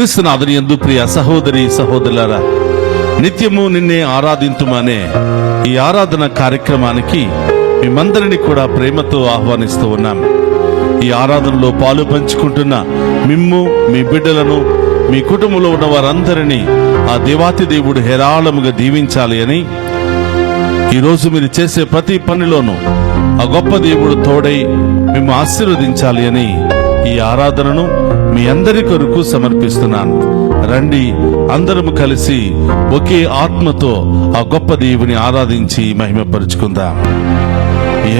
క్రీస్తునాథుని యందు ప్రియ సహోదరి సహోదరులారా, నిత్యము నిన్నే ఆరాధింతుమనే ఈ ఆరాధన కార్యక్రమానికి మిమ్మందరినీ కూడా ప్రేమతో ఆహ్వానిస్తూ ఉన్నాం. ఈ ఆరాధనలో పాలు పంచుకుంటున్న మిమ్ము, మీ బిడ్డలను, మీ కుటుంబంలో ఉన్న వారందరినీ ఆ దేవాతి దేవుడు హేరాళముగా దీవించాలి అని, ఈరోజు మీరు చేసే ప్రతి పనిలోనూ ఆ గొప్ప దేవుడు తోడై మేము ఆశీర్వదించాలి అని ఈ ఆరాధనను మీ అందరి కొరకు సమర్పిస్తున్నాను. రండి, అందరము కలిసి ఒకే ఆత్మతో ఆ గొప్ప దేవుని ఆరాధించి మహిమపరుచుకుందాం.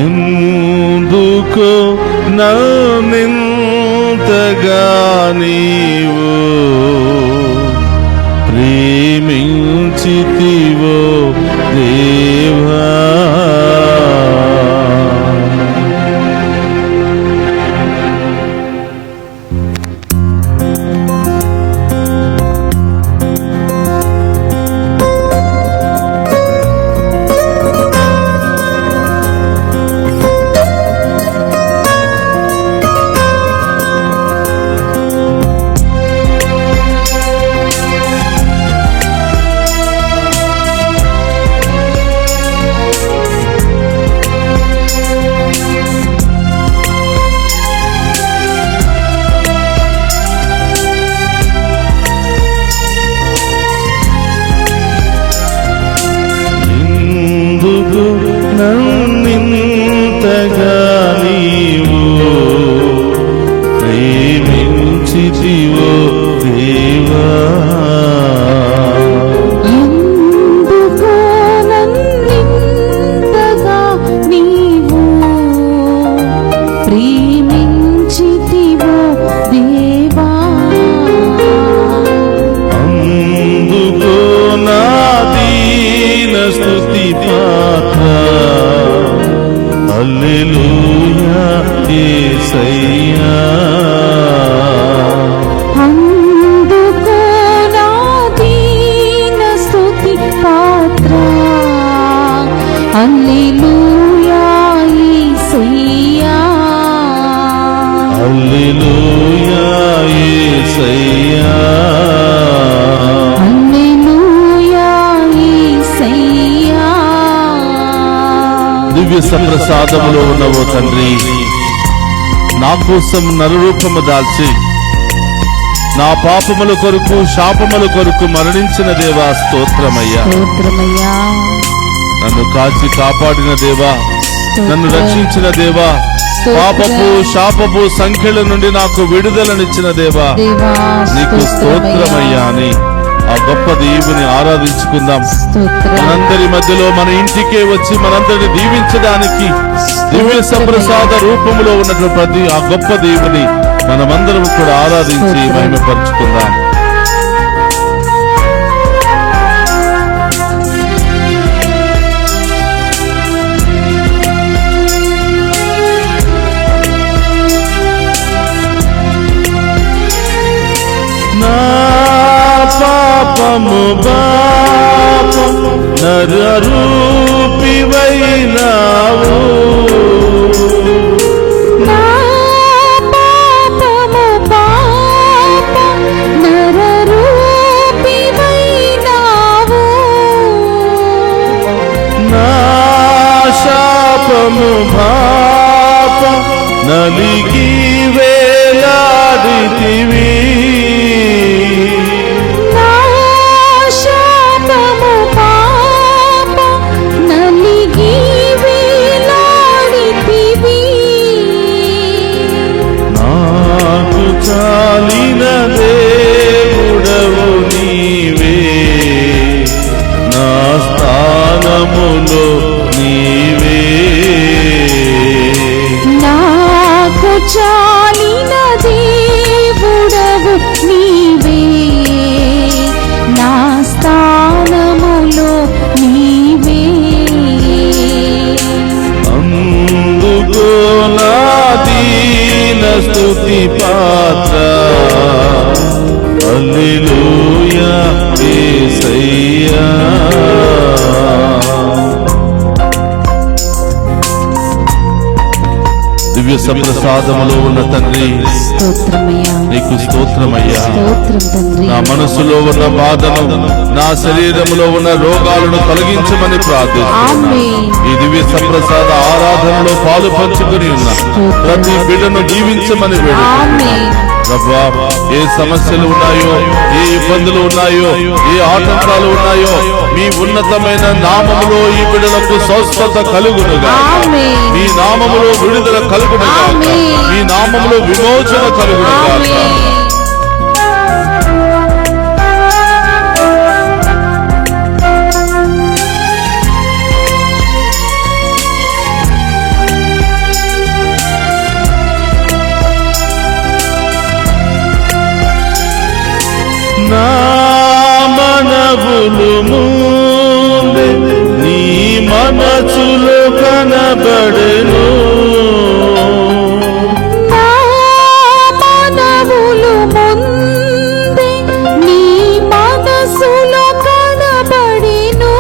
ఎందుకో నన్నింతగా నీవు ప్రేమించితివో దేవా, నన్నింతగా నీవు ప్రేమించితివో దేవా, ఎందుకో నన్నింతగా నీవు ప్రేమించితివో దేవా, అందుకో నా దీన స్తుతి పాత్ర, హల్లెలూయా యేసయ్యా. అందుకో నా దీన స్తుతి పాత్ర, హల్లెలూయా యేసయ్యా, హల్లెలూయా యేసయ్యా, హల్లెలూయా యేసయ్యా. దివ్య సప్రసాదములో ఉన్నవో తండ్రి, నా కోసం నరరూపము దాల్చి నా పాపముల కొరకు శాపముల కొరకు మరణించిన దేవా స్తోత్రమయ్యా. స్తోత్రమయ్యా, నన్ను కాచి కాపాడిన దేవా, నన్ను రక్షించిన దేవా, పాపపు శాపపు సంఖ్యల నుండి నాకు విడుదలనిచ్చిన దేవా, దేవా నీకు స్తోత్రమయ్యా అని ఆ గొప్ప దేవుని ఆరాధించుకుందాం. మనందరి మధ్యలో మన ఇంటికే వచ్చి మనందరిని దీవించడానికి దివ్య సప్రసాద రూపంలో ఉన్నటువంటి ప్రతి ఆ గొప్ప దేవుని మనమందరం కూడా ఆరాధించి మహిమపరుచుకుందాం. నా పాపము పాపం నరరూపివైనావు, నా పాపము పాపం నరరూపివైనావు, నా శాపము పాపం నలిగి వేలాడితివి, నా శాపము పాపం నలిగి వేలాడితివి, నాకు చాలిన దేవుడవు నీవే, నా స్థానములో నీవే, నాకు చాలిన దేవుడవు నీవే, నా స్థానములో నీవే, అందుకో నా దీన స్తుతి పాత్ర, హల్లెలూయా యేసయ్యా. దివ్య సప్రసాదములో ఉన్న తండ్రి, స్తోత్రమయ్యా, నీ నీకు స్తోత్రమయ్యా. స్తోత్రం తండ్రి. నా మనసులో ఉన్న బాధను, నా శరీరంలో ఉన్న రోగాలను తొలగించమని ప్రార్థిస్తున్నాను. ఆమేన్. ఈ దివ్య సప్రసాద ఆరాధనలో పాలు పంచుకుని ఉన్న ప్రతి బిడ్డను దీవించమని వేడుకుంటున్నాను. ఆమేన్. ప్రభువా, ఏ సమస్యలు ఉన్నాయో, ఏ ఇబ్బందులు ఉన్నాయో, ఏ ఆటంకాలు ఉన్నాయో, మీ ఉన్నతమైన నామములో ఈ బిడ్డలకు స్వస్థత కలుగునుగా. ఆమేన్. మీ నామములో విడుదల కలుగునుగా. ఆమేన్. మీ నామములో విమోచన కలుగునుగా. ఆమేన్. నా మనవులు ముందే నీ మనసులో కనబడెను. నా మనవులు ముందే నీ మనసులో కనబడెను.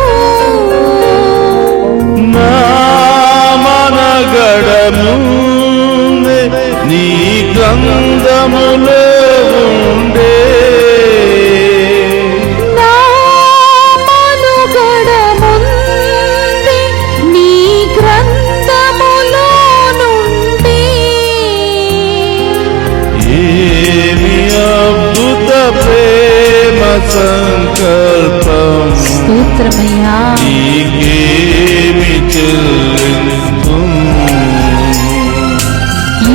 నా మనగడ ముందే నీ గ్రంథములో ఉండే. నా మనుగడ ముందే నీ గ్రంథములో నుండి. ఏమి అద్భుత ప్రేమ సంకల్పం, స్తోత్రమయ్యా. నీకేమి చెల్లింతు.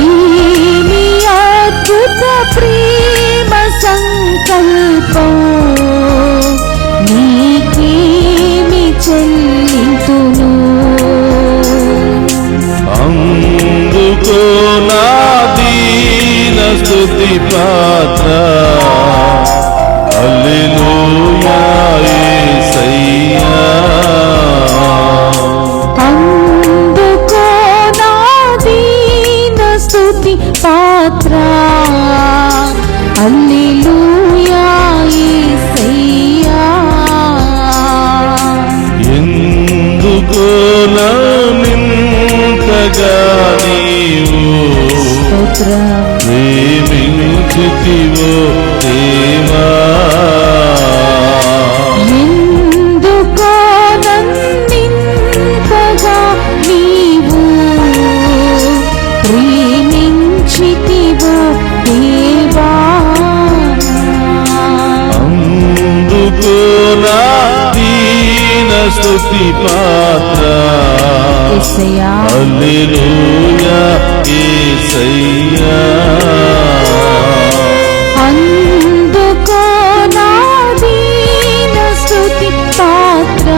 ఏమి అద్భుత ప్రేమ సంకల్పం, నీకేమి చెల్లింతును. అందుకో నా దీన స్తుతి పాత్ర. హల్లెలూయా యేసయ్యా. అందుకో నా దీన స్తుతి పాత్ర. హల్లెలూయా యేసయ్యా. ఎందుకో నింతగా నీవు స్తోత్రం. ప్రేమించితివో దేవా. ఎందుకో నన్నింతగా నీవు ప్రేమించితివో దేవా. అందుకో నా దీన స్తుతి పాత్ర. యేసయ్యా. హల్లెలూయా యేసయ్యా. అందుకో నా దీన స్తుతి పాత్ర.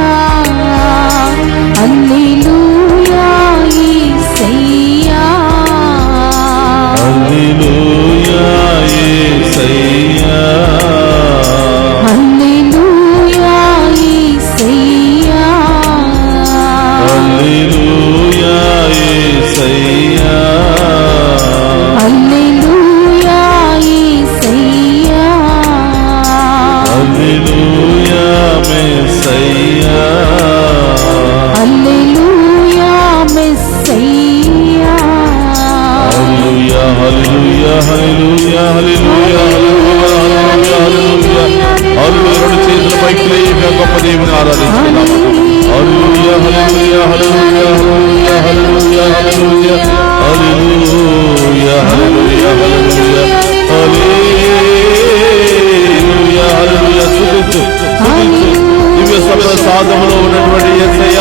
హల్లెలూయా యేసయ్యా. హల్లెలూయా యేసయ్యా. హల్లెలూయా యేసయ్యా. హల్లెలూయా యేసయ్యా. హల్లెలూయా యేసయ్యా. హల్లెలూయా మెస్సయ్యా. హల్లెలూయా మెస్సయ్యా. హల్లెలూయా హల్లెలూయా హల్లెలూయా హల్లెలూయా హల్లెలూయా హల్లెలూయా. రెండు చేతుల పైకి లేపి ఆ గొప్ప దేవుని ఆరాధించుకుందాం. హల్లెలూయా హల్లెలూయా హల్లెలూయా హల్లెలూయా హల్లెలూయా హల్లెలూయా హల్లెలూయా హల్లెలూయా హల్లెలూయా హల్లెలూయా. స్తుతించు స్తుతించు. దివ్య సప్రసాదములో ఉన్నటువంటి యేసయ్య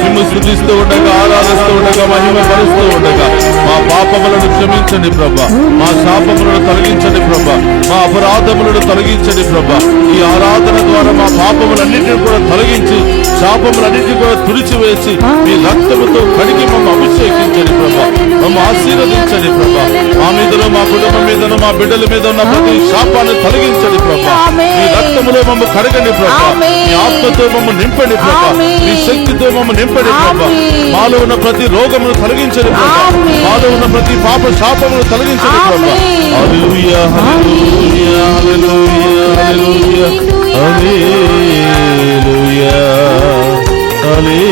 మిమ్ము స్తుతిస్తూ ఉండగా, ఆరాధిస్తూ ఉండగా, మహిమ పరుస్తూ ఉండగా, మా పాపములను క్షమించండి ప్రభా. మా శాపములను తొలగించండి ప్రభా. మా అపరాధములను తొలగించండి ప్రభా. ఈ ఆరాధన ద్వారా మా పాపములన్నింటినీ కూడా తొలగించి, శాపములన్నింటినీ కూడా తుడిచివేసి, మీ రక్తముతో కడిగి మమ్మ అభిషేకించండి ప్రభా. మమ్మ ఆశీర్వదించండి ప్రభా. మా మీదను, మా కుటుంబం మీదను, మా బిడ్డల మీద ఉన్న ప్రతి శాపాన్ని తొలగించండి ప్రభా. మీ రక్తములో మమ్మ కడగండి ప్రభా. మీ ఆత్మతో మమ్మ నింపండి ప్రభా. మీ శక్తితో మమ్మ నింపండి ప్రభా. మాలో ఉన్న ప్రతి రోగమును తొలగించండి ప్రభా. మాలో ఉన్న ప్రతి పాప శాపమును తొలగించండి ప్రభా. హల్లెలూయా హల్లెలూయా హల్లెలూయా హల్లెలూయా హల్లెలూయా హల్లెలూయా.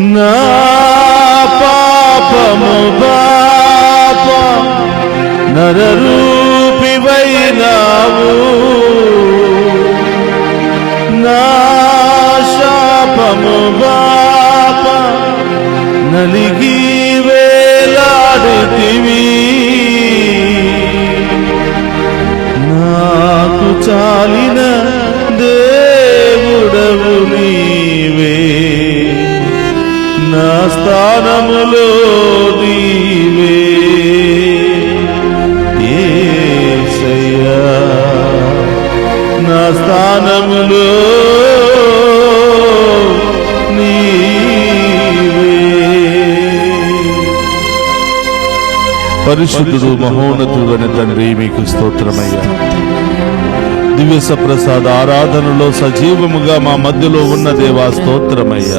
నా పాపము బాప నరరూపివైనావు, నా శాపము బాప నలిగి వేలాడితివి, నాకు చాలిన దేవుడవు నీవే, నా స్థానములో నీవే యేసయ్యా, నా స్థానములో పరిశుద్ధుడు మహోన్నతుడు అని తండ్రి మీకు స్తోత్రమయ్యా. దివ్య సప్రసాద ఆరాధనలో సజీవముగా మా మధ్యలో ఉన్న దేవా స్తోత్రమయ్యా.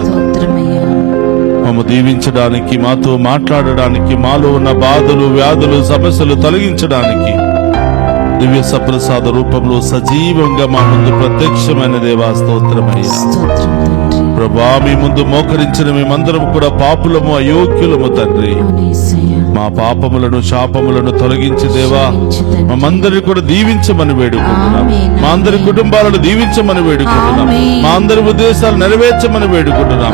మమ్ము దీవించడానికి, మాతో మాట్లాడడానికి, మాలో ఉన్న బాధలు వ్యాధులు సమస్యలు తొలగించడానికి దివ్య సప్రసాద రూపంలో సజీవంగా మా ముందు ప్రత్యక్షమైన దేవా స్తోత్రమయ్యా. ప్రభా, మీ ముందు మోకరించిన మేమందరం కూడా పాపులము, అయోగ్యులము తండ్రి. మా పాపములను శాపములను తొలగించి దేవా మమ్మందరిని కూడా దీవించమని వేడుకుంటున్నాం. మా అందరి కుటుంబాలను దీవించమని వేడుకుంటున్నాం. మా అందరి ఉద్దేశాలు నెరవేర్చమని వేడుకుంటున్నాం.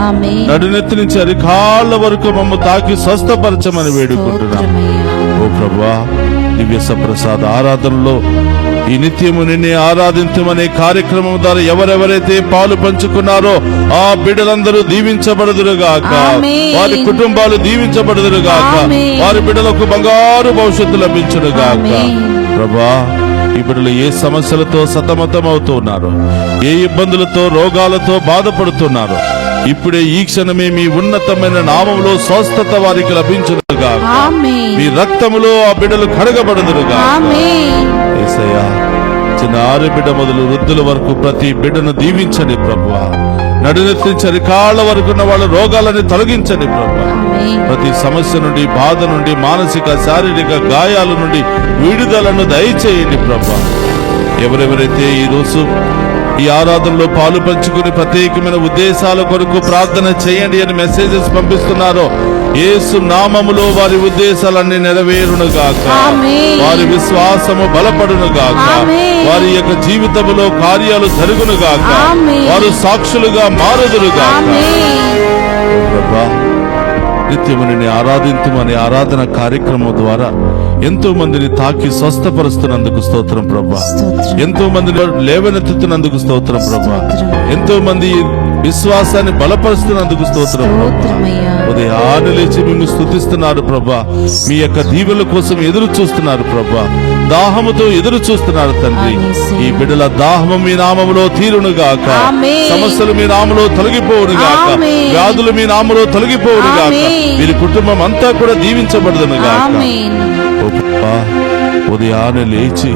నడునెత్తి నుంచి అరికాళ్ళ వరకు మమ్మ తాకి స్వస్థపరచమని వేడుకుంటున్నాం. ఓ ప్రభా, దివ్య సప్రసాద ఆరాధనలో ఈ నిత్యము నిన్నే ఆరాధించమనే కార్యక్రమం ద్వారా ఎవరెవరైతే పాలు పంచుకున్నారో ఆ బిడ్డలందరూ దీవించబడుదురుగాక, వారి కుటుంబాలు దీవించబడుదురుగాక, వారి బిడ్డలకు బంగారు భవిష్యత్తు లభించునుగాక. ప్రభా, ఈ బిడ్డలు ఏ సమస్యలతో సతమతం అవుతున్నారు, ఏ ఇబ్బందులతో రోగాలతో బాధపడుతున్నారు, ఇప్పుడే ఈ క్షణమే మీ ఉన్నతమైన నామములో స్వస్థత వారికి లభించునుగాక. మీ రక్తములో ఆ బిడ్డలు కడగబడుదురుగాక. యేసయ్యా, చిన్నారి బిడ్డ మొదలు వృద్ధుల వరకు ప్రతి బిడ్డను దీవించండి ప్రభువా. నడునెత్తించి అరికాళ్ళ వరకు ఉన్న వాళ్ళ రోగాలని తొలగించండి ప్రభువా. ప్రతి సమస్య నుండి, బాధ నుండి, మానసిక శారీరక గాయాల నుండి విడుదలను దయచేయండి ప్రభువా. ఎవరెవరైతే ఈ రోజు ఈ ఆరాధనలో పాలు పంచుకుని ప్రత్యేకమైన ఉద్దేశాల కొరకు ప్రార్థన చేయండి అని మెసేజెస్ పంపిస్తున్నారో యేసు నామములో వారి ఉద్దేశాలన్నీ నెరవేరునుగాక, వారి విశ్వాసము బలపడునుగాక, వారి యొక్క జీవితములో కార్యాలు జరుగునుగాక, వారు సాక్షులుగా మారుదురుగాక. నిత్యము నిన్ను ఆరాధింతుమనే ఆరాధన కార్యక్రమం ద్వారా ఎంతో మందిని తాకి స్వస్థపరుస్తున్నందుకు స్తోత్రం ప్రభా. ఎంతో మందిని లేవనెత్తుతున్నందుకు స్తోత్రం ప్రభా. ఎంతో మంది విశ్వాసాన్ని బలపరుస్తున్నందుకు స్తోత్రం ప్రభా. ఉదయాన్నే లేచి మేము స్తుతిస్తున్నారు ప్రభా. మీ యొక్క దీవెల కోసం ఎదురు చూస్తున్నారు ప్రభా. దాహముతో ఎదురు చూస్తున్నారు తండ్రి. ఈ బిడ్డల దాహము మీ నామములో తీరునుగాక, సమస్యలు మీ నామములో తొలగిపోవునుగాక, వ్యాధులు మీ నామములో తొలగిపోవునుగాక, వీరి కుటుంబం అంతా కూడా దీవించబడుదునుగాక. ఓ ప్రభా, ఉదయాన్నే లేచి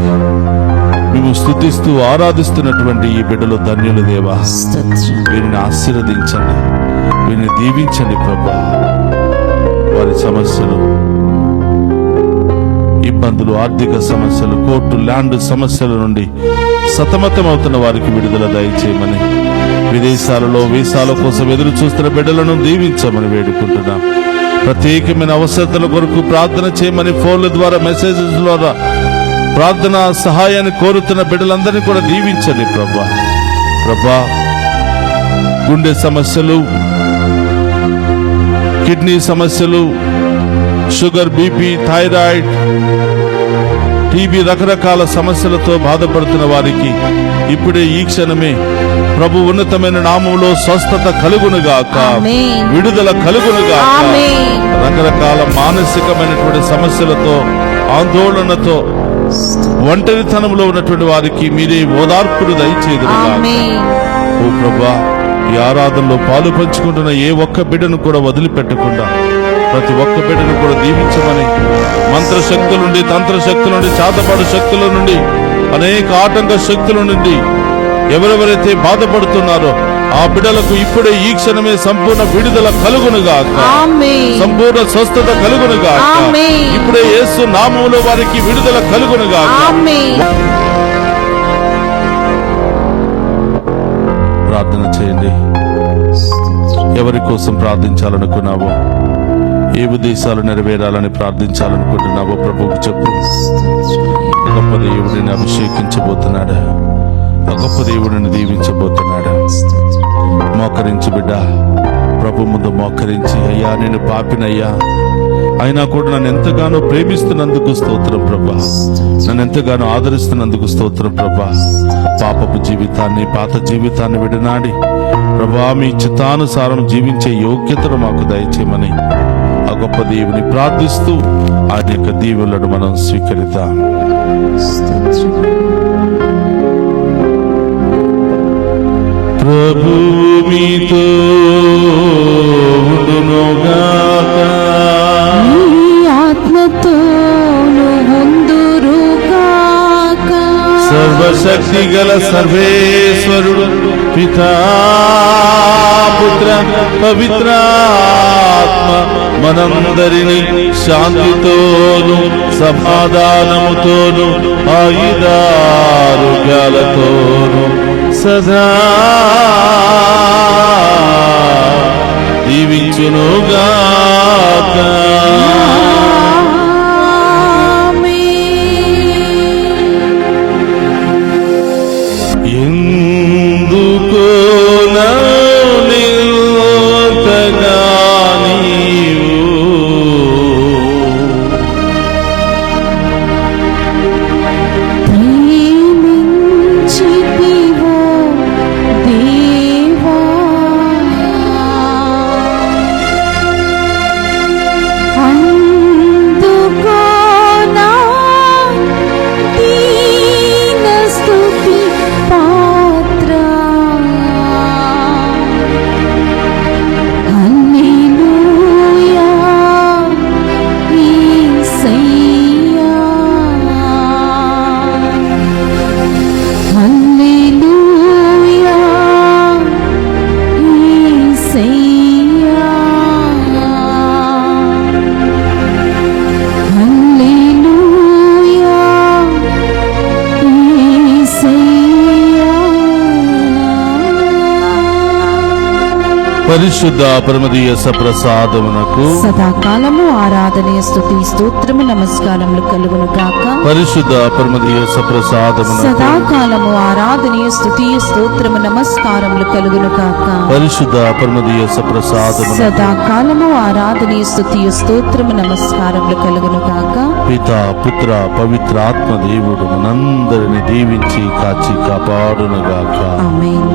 మేము స్తుతిస్తూ ఆరాధిస్తున్నటువంటి ఈ బిడ్డలు ధన్యులు దేవా. వీరిని ఆశీర్వదించండి, వీరిని దీవించండి ప్రభా. వారి సమస్యలు, ఇబ్బందులు, ఆర్థిక సమస్యలు, కోర్టు ల్యాండ్ సమస్యల నుండి సతమతమవుతున్న వారికి విడుదల దయచేయమని, విదేశాలలో వీసాల కోసం ఎదురు చూస్తున్న బిడ్డలను దీవించమని వేడుకుంటున్నాం. ప్రత్యేకమైన అవసరతల కొరకు ప్రార్థన చేయమని ఫోన్ల ద్వారా, మెసేజెస్ ద్వారా ప్రార్థన సహాయాన్ని కోరుతున్న బిడ్డలందరినీ కూడా దీవించండి ప్రభా. ప్రభా, గుండె సమస్యలు, కిడ్నీ సమస్యలు, షుగర్, బీపీ, థైరాయిడ్, టీబీ, రకరకాల సమస్యలతో బాధపడుతున్న వారికి ఇప్పుడే ఈ క్షణమే ప్రభు ఉన్నతమైన నామములో స్వస్థత కలుగునుగాక, విడుదల కలుగునుగాక. రకరకాల మానసికమైనటువంటి సమస్యలతో, ఆందోళనతో, ఒంటరితనంలో ఉన్నటువంటి వారికి మీరే ఓదార్పును దయచేదురుగాక. ఓ ప్రభా, ఈ ఆరాధనలో పాలు పంచుకుంటున్న ఏ ఒక్క బిడ్డను కూడా వదిలిపెట్టకుండా ప్రతి ఒక్క బిడ్డను కూడా దీవించమని, మంత్రశక్తుల నుండి, తంత్రశక్తుల నుండి, చాతపాడు శక్తుల నుండి, అనేక ఆటంక శక్తుల నుండి ఎవరెవరైతే బాధపడుతున్నారో ఆ బిడ్డలకు ఇప్పుడే ఈ క్షణమే సంపూర్ణ విడుదల కలుగునుగాక, సంపూర్ణ స్వస్థత కలుగునుగాక. ఇప్పుడే యేసు నామములో వారికి విడుదల కలుగునుగాక. ప్రార్థన చేయండి. ఎవరి కోసం ప్రార్థించాలనుకున్నావో, ఏ ఉద్దేశాలు నెరవేరాలని ప్రార్థించాలనుకుంటున్నావో ప్రభువుకు చెప్పు. గొప్ప దేవుడిని అభిషేకించబోతున్నాడు, గొప్ప దేవుడిని దీవించబోతున్నాడు. మోకరించి బిడ్డ, ప్రభు ముందు మోకరించి, అయ్యా నేను పాపినయ్యా, అయినా కూడా నన్ను ఎంతగానో ప్రేమిస్తున్నందుకు స్తోత్రం ప్రభా, నన్ను ఎంతగానో ఆదరిస్తున్నందుకు స్తోత్రం ప్రభా. పాపపు జీవితాన్ని, పాత జీవితాన్ని విడనాడి ప్రభా మీ చిత్తానుసారం జీవించే యోగ్యతను మాకు దయచేయమని ఆ గొప్ప దేవుని ప్రార్థిస్తూ ఆయన యొక్క దీవులను మనం స్వీకరిద్దాం. ప్రభు మీతో ఉండునుగాక, నీ ఆత్మతోను ఉందురుగాక. సర్వశక్తి గల సర్వేశ్వరుడు పితా పుత్ర పవిత్రాత్మ మనందరినీ శాంతితోను సమాధానముతోను ఆయుధారోగ్యాలతోను సదా దీవించునుగాక. ఎందుకో నిలుతగా నీవు ప్రేమించితివో దేవా, అందుకో నా దీన స్తుతి పాత్ర. హల్లెలూయా యేసయ్యా, హల్లెలూయా యేసయ్యా, హల్లెలూయా యేసయ్యా. పరిశుద్ధ పరమదీయ సప్రసాదమునకు సదాకాలము ఆరాధనీయ స్తుతి స్తోత్రము నమస్కారములు కలుగును గాక. పరిశుద్ధ పరమదీయ సప్రసాదమునకు సదాకాలము ఆరాధనీయ స్తుతి స్తోత్రము నమస్కారములు కలుగును గాక. పరిశుద్ధ పరమదీయ సప్రసాదమునకు సదాకాలము ఆరాధనీయ స్తుతి స్తోత్రము నమస్కారములు కలుగును గాక. పిత పుత్ర పవిత్రాత్మ దేవుడు మనందరిని దీవించి కాచి కాపాడునుగాక. ఆమేన్.